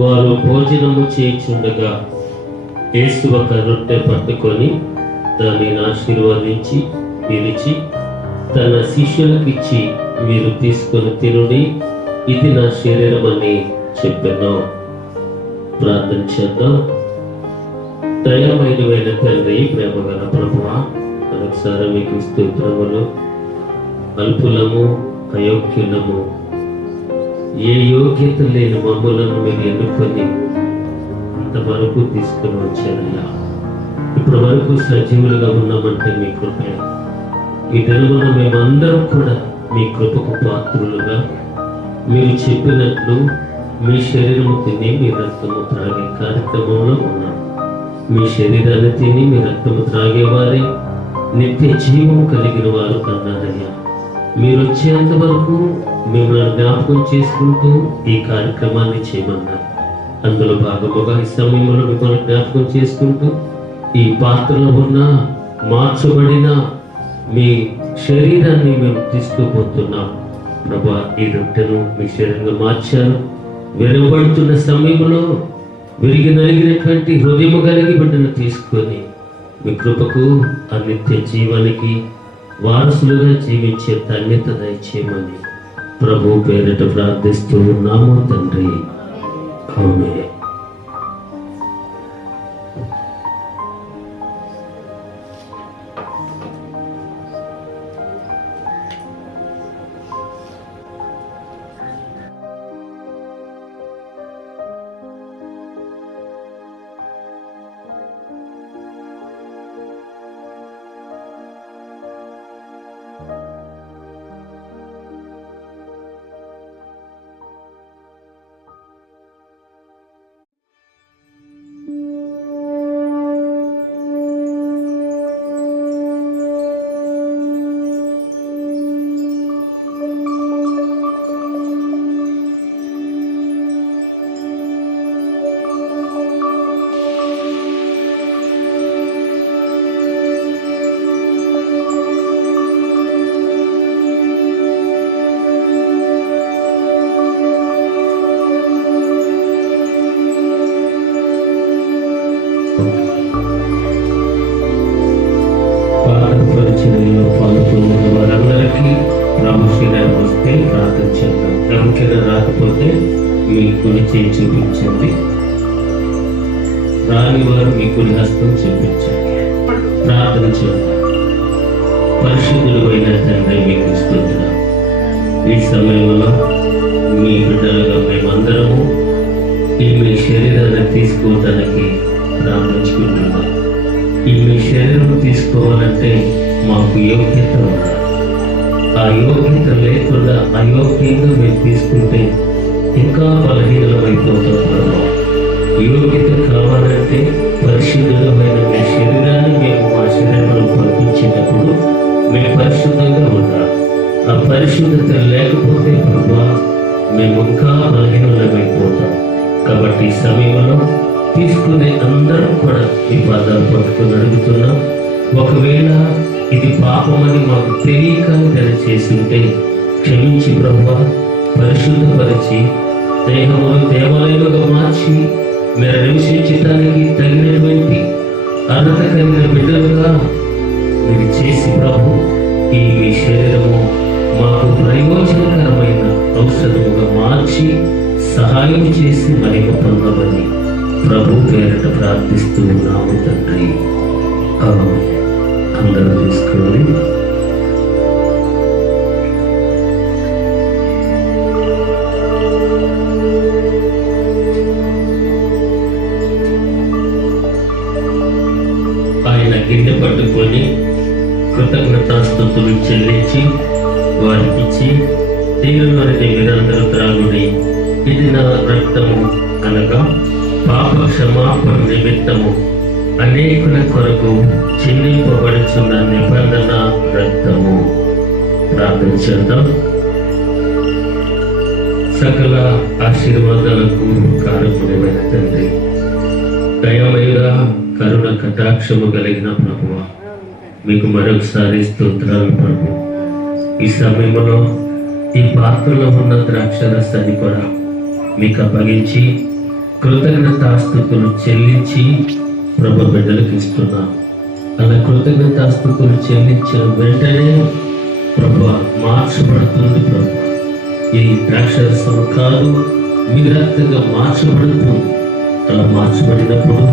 వారు భోజనము చేయుచుండగా యేసు ఒక రొట్టె పట్టుకొని దానిని ఆశీర్వదించి పిలిచి తన శిష్యులకు ఇచ్చి, మీరు తీసుకొని తినుడి, ఇది నా శరీరం అని చెప్పాను. ప్రార్థన చేద్దాం. దయామయుడైన తండ్రి, ప్రేమగల ప్రభువా, మరొకసారి మీకు స్తోత్రములు. అల్పులము, అయోగ్యులము, ఏ యోగ్యత లేని మమ్ములను మీరు ఎన్నుకొని ఇంతవరకు తీసుకుని వచ్చారయ్యా. ఇప్పటి వరకు సజీవులుగా ఉన్నామంటే మీ కృపే. ఈ దినమున మేమందరం కూడా మీ కృపకు పాత్రులుగా మీరు చెప్పినట్లు మీ శరీరము తిని మీ రక్తము త్రాగే కార్యక్రమంలో ఉన్నాం. మీ శరీరాన్ని తిని మీ రక్తము త్రాగేవారే నిత్య జీవం కలిగిన వారు అన్నారయ్యా. మీరు వచ్చేంత వరకు మిమ్మల్ని జ్ఞాపకం చేసుకుంటూ ఈ కార్యక్రమాన్ని చేయమన్నారు. అందులో భాగముగా ఈ సమయంలో మిమ్మల్ని జ్ఞాపకం చేసుకుంటూ ఈ పాత్రలో ఉన్న మార్చబడిన మీ శరీరాన్ని మేము తీసుకుపోతున్నాం. ప్రభా, ఈ రొట్టెను మీ శరీరంగా మార్చారు. విరవబడుతున్న సమయంలో విరిగి నలిగినటువంటి హృదయము కలిగి బిడ్డను తీసుకొని మీ కృపకు ఆ నిత్య జీవానికి వారసులుగా జీవించే ధన్యత దయచేయమని ప్రభు పేరిట ప్రార్థిస్తూ ఉన్నాము తండ్రి. ఆమేన్. ఎవరికైనా రాకపోతే మీ కుడి చేయి చూపించండి, రాని వారు మీ కుడి హస్తం చూపించండి. ప్రార్థన చేయండి. పరిశుద్ధులు అయిన తండ్రి, మీకు స్తుతులు. ఈ సమయంలో మీ బిడ్డలుగా మేమందరము ఈ మీ శరీరాన్ని తీసుకోవటానికి ప్రారంభించుకుంటున్నాం. ఈ మీ శరీరం తీసుకోవాలంటే మాకు యోగ్యత ఉండాలి. ఆ యోగ్యత లేకుండా అయోగ్యంగా మేము తీసుకుంటే ఇంకా బలహీనమైపోతాం ప్రభావ. యోగ్యత కావాలంటే పరిశుద్ధమైన మీ శరీరాన్ని మేము మా శరీరంలో పంపించేటప్పుడు మేము పరిశుద్ధంగా ఉండాలి. ఆ పరిశుద్ధత లేకపోతే ప్రభావ మేము ఇంకా బలహీనమైపోతాం. కాబట్టి ఈ సమయంలో తీసుకునే అందరం కూడా ఈ పాదాలు పట్టుకుని అడుగుతున్నాం. ఒకవేళ ఇది పాపమని మాకు తెలియక చేసి ఉంటే క్షమించి ప్రభువా, పరిశుద్ధపరిచి దేహమును దేవాలయంగా మార్చి మీరు నివసించడానికి తగినటువంటి అర్హత కలిగిన బిడ్డలుగా మీరు చేసి ప్రభు ఈ మీ శరీరము మాకు ప్రయోజనకరమైన ఔషధముగా మార్చి సహాయం చేసి మహిమ పొందమని ప్రభు పేరిట ప్రార్థిస్తూ ఉన్నాము తండ్రి. అందరూ తీసుకోండి. ఆయన గిన్నె పట్టుకొని కృతజ్ఞతాస్తుతులు చెల్లించి వారికిచ్చి, దీనిలోని మీరందరూ త్రాగుడి, ఇది నా రక్తము, అనగా పాప క్షమాపణ నిమిత్తము అనేకుల కొరకు చెల్లింపబడుచున్న నిబంధన రక్తము. ప్రార్థన చేద్దాం. సకల ఆశీర్వాదాలకు కారకుడైన తండ్రి, దయమయుడా, కరుణ కటాక్షము కలిగిన ప్రభువా, మీకు మరొకసారి స్తోత్రాలు ప్రభు. ఈ సమయంలో ఈ పాత్రలో ఉన్న ద్రాక్షరసాన్ని కూడా మీకు అప్పగించి కృతజ్ఞతాస్తుతులు చెల్లించి ప్రభు బిడ్డలకు ఇస్తున్నాం. అలా కృతజ్ఞతాస్తుతులు చెల్లించిన వెంటనే ప్రభు మార్చబడుతుంది. ప్రభు ఈ ద్రాక్షరసం కాదు, మీ రక్తంగా మార్చబడుతుంది. అలా మార్చబడినప్పుడు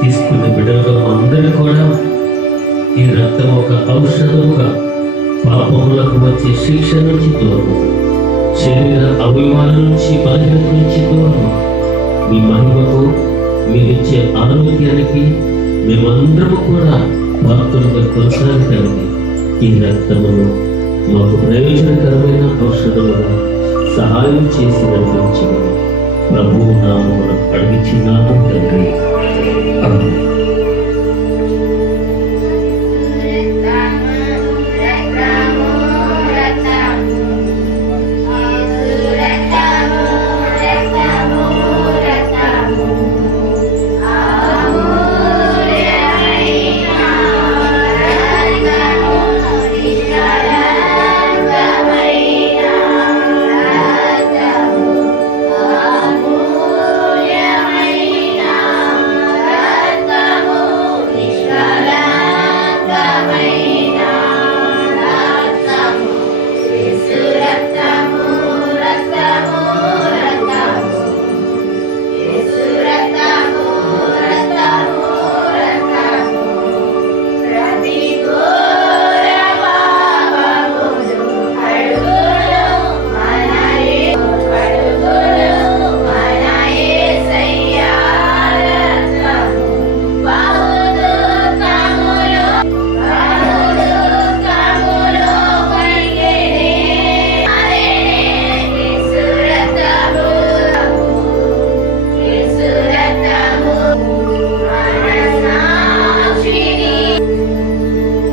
తీసుకునే బిడ్డలుగా అందరూ కూడా ఈ రక్తం ఒక ఔషధముగా పాపములకు వచ్చే శిక్ష నుంచి దూరం, శరీర అవయవాల నుంచి బలహీనత నుంచి దూరం, మీ మహిమకు మీరిచ్చే ఆరోగ్యానికి మేమందరము కూడా పాత్రలుగా కొనసాగడానికి ఈ రక్తమును మాకు ప్రయోజనకరమైన ఔషధముగా సహాయం చేసి నడిపించమని ప్రభువు నామమున అడిగిచున్నాము తండ్రి. ఆమేన్.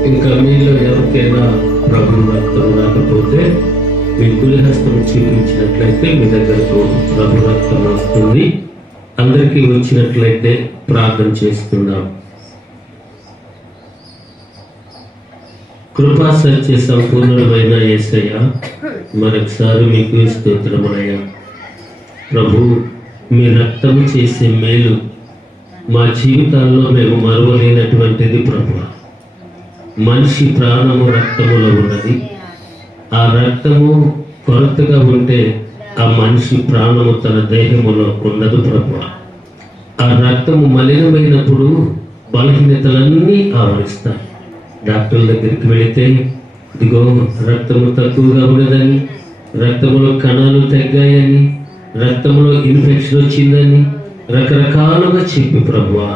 ఇంకా మీలో ఎవరికైనా ప్రభు రక్తం రాకపోతే మీ కుడి హస్తం చూపించినట్లయితే మీ దగ్గరకు ప్రభు రక్తం వస్తుంది. అందరికీ వచ్చినట్లయితే ప్రార్థన చేస్తున్నాం. కృపా సత్య సంపూర్ణమైన యేసయ్య, మరొకసారి మీకు స్తోత్రములయ్యా. ప్రభు, మీ రక్తం చేసే మేలు మా జీవితాల్లో మేము మరువలేనటువంటిది ప్రభు. మనిషి ప్రాణము రక్తములో ఉన్నది. ఆ రక్తము కొరతగా ఉంటే ఆ మనిషి ప్రాణము తన దేహములో ఉండదు ప్రభువా. ఆ రక్తము మలినమైనప్పుడు బలహీనతలన్నీ ఆవరిస్తాయి. డాక్టర్ల దగ్గరికి వెళితే ఇదిగో రక్తము తక్కువగా ఉన్నదని, రక్తములో కణాలు తగ్గాయని, రక్తంలో ఇన్ఫెక్షన్ వచ్చిందని రకరకాలుగా చెప్పి ప్రభువా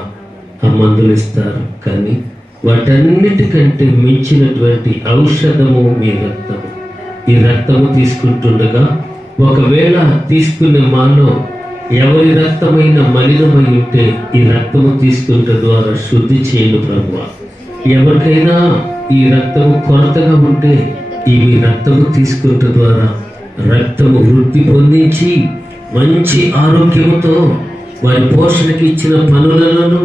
ఆ మందులు ఇస్తారు. కానీ వాటన్నిటికంటే మించినటువంటి ఔషధము మీ రక్తము. ఈ రక్తము తీసుకుంటుండగా ఒకవేళ తీసుకునే మాలో ఎవరి రక్తమైన మలినమై ఉంటే ఈ రక్తము తీసుకుంట ద్వారా శుద్ధి చేయండి ప్రభువా. ఎవరికైనా ఈ రక్తము కొరతగా ఉంటే ఈ రక్తము తీసుకుంట ద్వారా రక్తము వృద్ధి పొందించి మంచి ఆరోగ్యముతో వారి పోషణకి ఇచ్చిన పనులలోనూ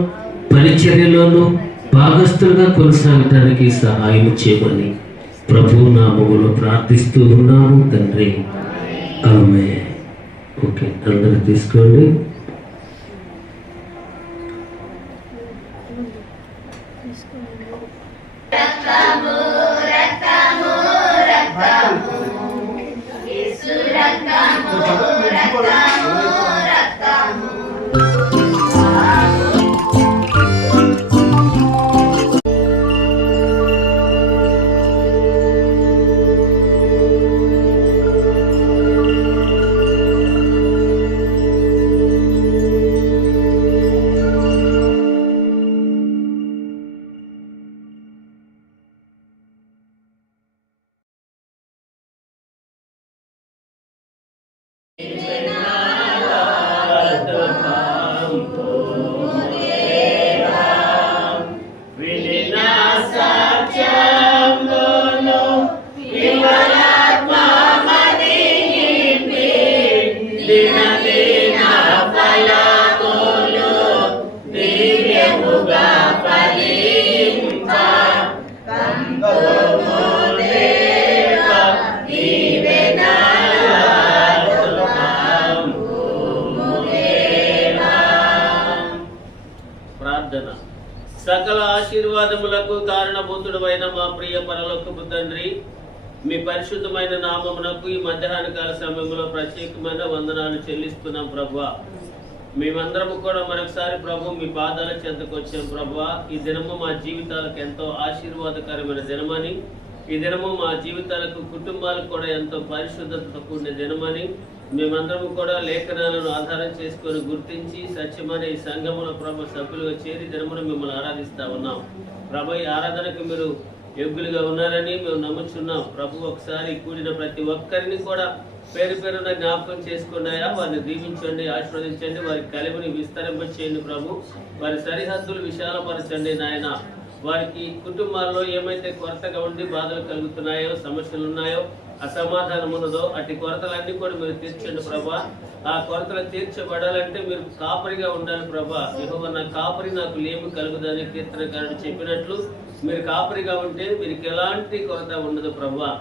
పరిచర్యలోనూ భాగస్థులుగా కొనసాగటానికి సహాయం చేయమని ప్రభు నామములో ప్రార్థిస్తూ ఉన్నాము తండ్రి. ఆమేన్. ఓకే, అందరూ తీసుకోండి. సకల ఆశీర్వాదములకు కారణభూతుడమైన మా ప్రియ పరలోకపు తండ్రి, మీ పరిశుద్ధమైన నామమునకు ఈ మధ్యాహ్న కాల సమయంలో ప్రత్యేకమైన వందనాలు చెల్లిస్తున్నాం ప్రభువా. మేమందరము కూడా మరొకసారి ప్రభు మీ పాదాల చెంతకు వచ్చాం ప్రభువా. ఈ దినము మా జీవితాలకు ఎంతో ఆశీర్వాదకరమైన దినమని, ఈ దినము మా జీవితాలకు కుటుంబాలకు కూడా ఎంతో పరిశుద్ధతతో కూడిన దినమని మేమందరము కూడా లేఖనాలను ఆధారం చేసుకొని గుర్తించి సత్యమనే ఈ సంఘములో ప్రభు సభ్యులుగా చేరి దినమును మిమ్మల్ని ఆరాధిస్తా ఉన్నాం ప్రభు. ఈ ఆరాధనకు మీరు యోగ్యులుగా ఉన్నారని మేము నమ్ముచున్నాం ప్రభు. ఒకసారి కూడిన ప్రతి ఒక్కరిని కూడా పేరు పేరున జ్ఞాపకం చేసుకున్నాయా, వారిని దీవించండి, ఆశీర్వదించండి, వారి కలిమిని విస్తరింపచేయండి ప్రభు. వారి సరిహద్దులు విశాలపరచండి నాయన. వారికి కుటుంబాల్లో ఏమైతే కొరతగా ఉండి బాధలు కలుగుతున్నాయో, సమస్యలు ఉన్నాయో, అసమాధానం ఉన్నదో అట్టి కొరతలన్నీ కూడా మీరు తీర్చండి ప్రభా. ఆ కొరతలు తీర్చబడాలంటే మీరు కాపరిగా ఉండాలి ప్రభా. యెహోవా నా కాపరి, నాకు లేమి కలుగుదని కీర్తనకారుడు చెప్పినట్లు మీరు కాపరిగా ఉంటే మీకు ఎలాంటి కొరత ఉండదు ప్రభా.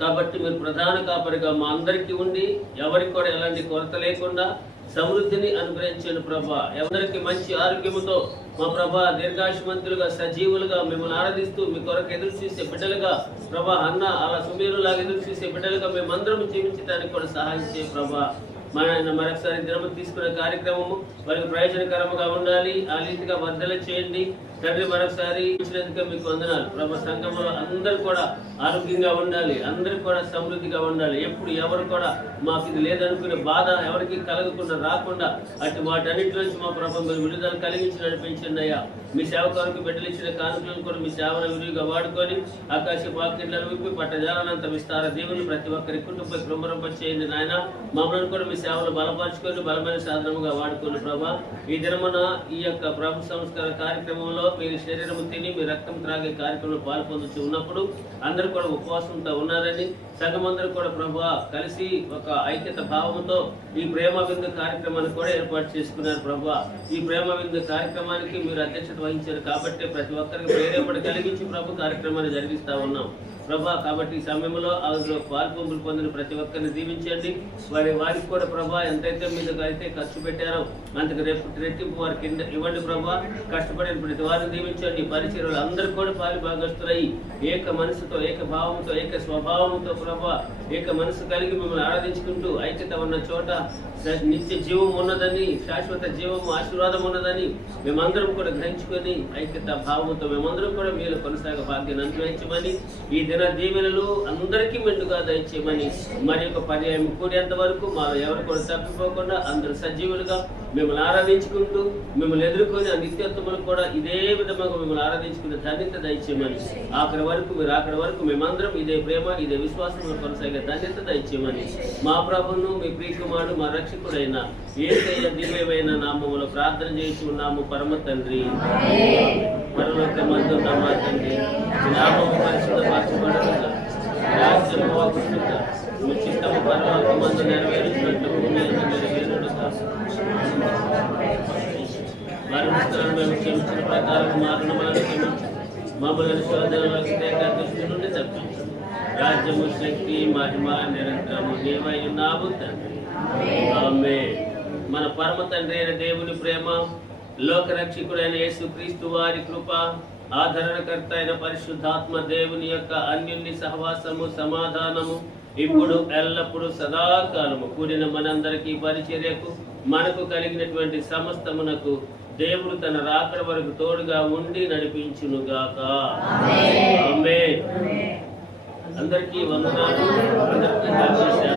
కాబట్టి మీరు ప్రధాన కాపరిగా మా అందరికీ ఉండి ఎవరికి కూడా ఎలాంటి కొరత లేకుండా సమృద్ధిని అనుగ్రహించండి ప్రభా. ఎవరికి మంచి ఆరోగ్యముతో మా ప్రభా దీర్ఘాయుష్మంతులుగా సజీవులుగా మిమ్మల్ని ఆరాధిస్తూ మీ కొరకు ఎదురు చూసే బిడ్డలుగా ప్రభా, అన్న అలా సుమేరులాగా ఎదురు చూసే బిడ్డలుగా మేమందరం జీవించడానికి కూడా సహాయం చేయ ప్రభా. మరొకసారి దినము తీసుకునే కార్యక్రమము వారికి ప్రయోజనకరముగా ఉండాలి, ఆ రీతిగా వర్ధల చేయండి తండ్రి. మరొకసారి ఇచ్చినందుకు మీకు వందనాలు ప్రభా. సంఘంలో అందరూ కూడా ఆరోగ్యంగా ఉండాలి, అందరూ కూడా సమృద్ధిగా ఉండాలి. ఎప్పుడు ఎవరు కూడా మాకు ఇది లేదనుకునే బాధ ఎవరికి కలగకుండా రాకుండా అటు వాటన్నిటి నుంచి మా ప్రభావం మీరు విడుదల కలిగించి నడిపించండి అయ్యా. మీ సేవకానికి బిడ్డలు ఇచ్చిన కానుకలను కూడా మీ సేవను విరివిగా వాడుకొని ఆకాశ పాకెట్లను విప్పి పట్టజాలనంత విస్తార దేవుని ప్రతి ఒక్కరి కుటుంబ కృమరంప చేయండి నాయన. మమ్మల్ని కూడా మీ సేవలు బలపరుచుకొని బలమైన సాధనముగా వాడుకోండి ప్రభా. ఈ దినమున ఈ యొక్క ప్రభు సంస్కార కార్యక్రమంలో మీరు శరీరము తిని మీ రక్తం త్రాగే కార్యక్రమంలో పాల్పొందుతూ ఉన్నప్పుడు అందరూ కూడా ఉపవాసంతో ఉన్నారని, సంఘమందరూ కూడా ప్రభు కలిసి ఒక ఐక్యత భావంతో ఈ ప్రేమ విందు కార్యక్రమాన్ని కూడా ఏర్పాటు చేసుకున్నారు ప్రభు. ఈ ప్రేమ విందు కార్యక్రమానికి మీరు అధ్యక్షత వహించారు కాబట్టి ప్రతి ఒక్కరికి ప్రేరేపణ కలిగించి ప్రభు కార్యక్రమాన్ని జరిగిస్తా ఉన్నాం. ప్రభా. కాబట్టి ఈ సమయంలో అందులో పాల్పొంపులు పొందిన ప్రతి ఒక్కరిని దీవించండి. వారికి కూడా ప్రభా ఎంతైతే మీద అయితే ఖర్చు పెట్టారో అంతకు రెట్టింపు వారికి ఇవ్వండి ప్రభా. కష్టపడిన ప్రతి వారిని దీవించండి. పరిచర్యలు అందరూ కూడా పాలు భాగస్తులై ఏక మనసుతో, ఏక భావంతో, ఏక స్వభావంతో ప్రభా, ఏక మనసు కలిగి మిమ్మల్ని ఆరాధించుకుంటూ ఐక్యత ఉన్న చోట నిత్య జీవం ఉన్నదని, శాశ్వత జీవము ఆశీర్వాదం ఉన్నదని మేమందరం కూడా గ్రహించుకొని ఐక్యత భావంతో మేమందరం కూడా మీరు కొనసాగ భాగ్యాన్ని అనుగ్రహించమని, ఈ దిన దీవెనలు అందరికీ మెండుగా దయచేయమని, మరి యొక్క పర్యాయం కూడేంత వరకు మా ఎవరు కూడా తప్పిపోకుండా అందరూ సజీవులుగా మిమ్మల్ని ఆరాధించుకుంటూ మిమ్మల్ని ఎదుర్కొని ఆ నిత్యత్వములు కూడా ఇదే విధంగా మిమ్మల్ని ఆరాధించుకునే ధన్యత దయచేయమని, ఆఖరి వరకు మీరు అక్కడి వరకు మేమందరం ఇదే ప్రేమ, ఇదే విశ్వాసం కొనసాగే ధన్యత దయచేయమని మా ప్రభువును, మీ ప్రియకుమారుడు, మా రక్షకుడైన యేసయ్య దివ్యమైన నామములో ప్రార్థన చేస్తున్నాము పరమ తండ్రి. పరలోకమందున్న మా తండ్రి, మీ నామము పరిశుద్ధపరచబడునుగా, రాజ్యము వస్తుందా, మీ చిత్తము పరలోకమందు నెరవేరుచినట్లు భూమి యందు నెరవేరునుగా. మరణిస్తున్న మేము క్షమించిన ప్రకారం మరణములను క్షమించు, మమ్మల్ని శోధనలోకి తేక దుష్టుల నుండి తప్పించు. రాజ్యము, శక్తి, మహిమ నిరంతరము నీవై ఉన్నావు తండ్రి. ఆమేన్. మన పరమ తండ్రి అయిన దేవుని ప్రేమ, లోకరక్షకుడైన యేసుక్రీస్తు వారి కృప, ఆదరణకర్త అయిన పరిశుద్ధాత్మ దేవుని యొక్క అన్యోన్య సహవాసము, సమాధానము ఇప్పుడు ఎల్లప్పుడూ సదాకాలము కూడిన మనందరికీ పరిచర్యకు మనకు కలిగినటువంటి సమస్తమునకు దేవుడు తన రాకడ వరకు తోడుగా ఉండి నడిపించునుగాక. ఆమేన్. అందరికీ వందనాలు. అందరికీ